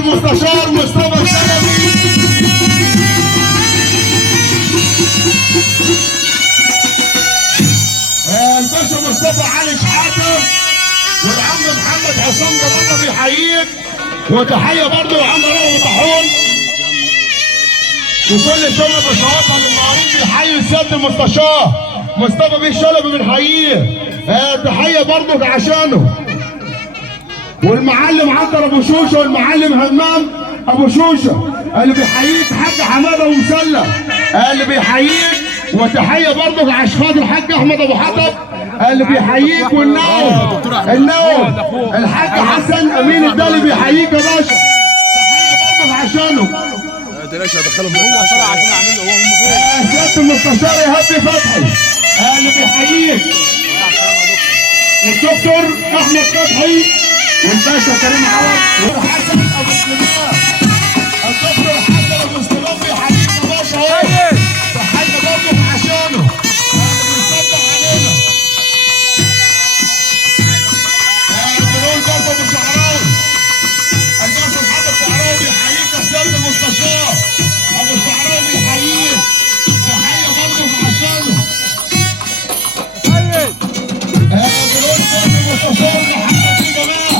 المستشار مصطفى الشلبي. الباشا مصطفى علي شحاته والعم محمد حسام جلالة بيحييك، وتحيه برضه لعم رغم طاحون وكل شله بشواطها للمعارض بيحيي السيد المستشار مصطفى بيه الشلبي بنحييه. تحيه برضه عشانه، والمعلم عنتر ابو شوشه والمعلم همام ابو شوشه اللي بيحييك حاج حماده ابو مسلم اللي بيحييك، وتحيه برضه عشان خاطر الحاج احمد ابو حطب اللي بيحييك، والنوم الحاج حسن امين الدالي بيحييك يا باشا. تحيه برضه عشانه. تلاش هدخلهم طلع عشان اعمل له هم سياده المستشار ايهاب فتحي اللي بيحييك، الدكتور احمد فتحي والباشا كريم عوض وحسن ابو سليمان. الدكتور حسن ابو سليمان بيحييك يا باشا. تحيه برضه عشانه اللي بيصدق علينا. بنقول برضه ابو شعراوي الباشا محمد شعراوي بيحييك يا سياده المستشار. ابو شعراوي بيحييك، تحيه برضه عشانه. بنقول برضه مستشار محمد بيه جمال،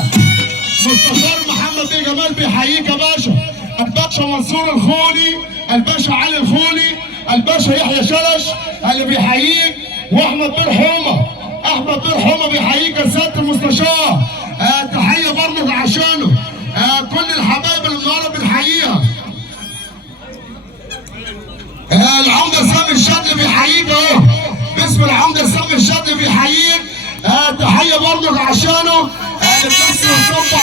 مستشار محمد بيه جمال بيحييك يا باشا. الباشا منصور الخولي، الباشا علي الخولي، الباشا يحيى شلش اللي بيحييك، واحمد بيه حومه. احمد بيه حومه بيحييك يا سياده المستشار. تحيه برضه عشانه. كل الحبايب اللي النهارده بنحييها. العمده سامي الشاذلي بيحييك اهو، باسم العمده سامي الشاذلي بيحييك. تحيه برضه عشانه. بس نصب